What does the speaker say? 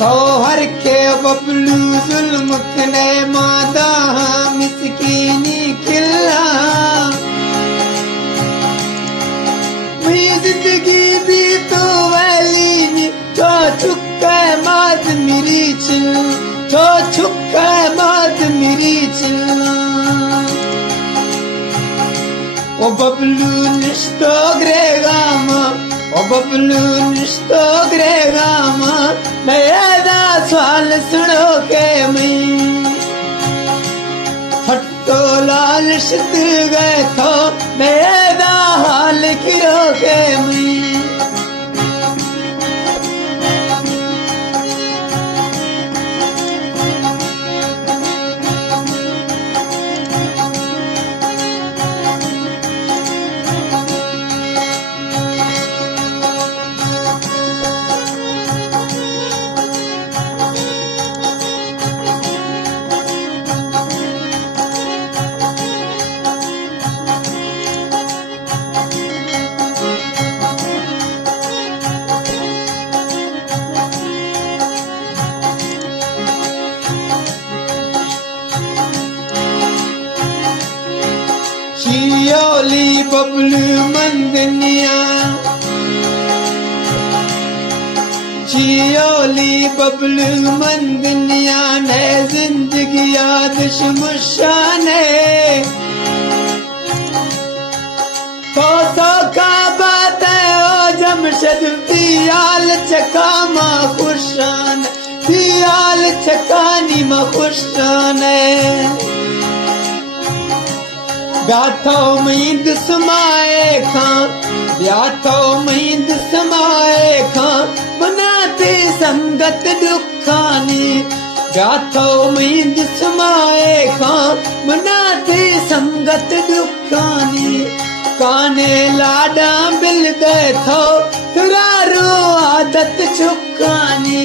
तो हर के बबलू जुल्म कने मादा मिसकीनी खिला जिंदगी भी तो वाली नी तो छुक्का माद मेरी चिल तो छुक्का माद मेरी चिल्ला ओ बबलू निश्तो ग्रेगामा ओ बबलू निश्तो ग्रेगामा नया सवाल सुनो के मैं फटो लाल शिद गए थो नया हाल किरो के मैं चियोली बबलू मंदनिया चियोली बबलू मंदनिया ने जिंदगी यादश मुशाने तो का बात है ओ जमशद पियाल चकामा खुशान पियाल चकानी मा खुशाने ब्याथो मींद समाए खां ब्याथो मींद समाए खां बनाते संगत दुखानी ब्याथो मींद समाए खां बनाते संगत दुखानी काने लाडा बिल दे थो तुरारो आदत चुकानी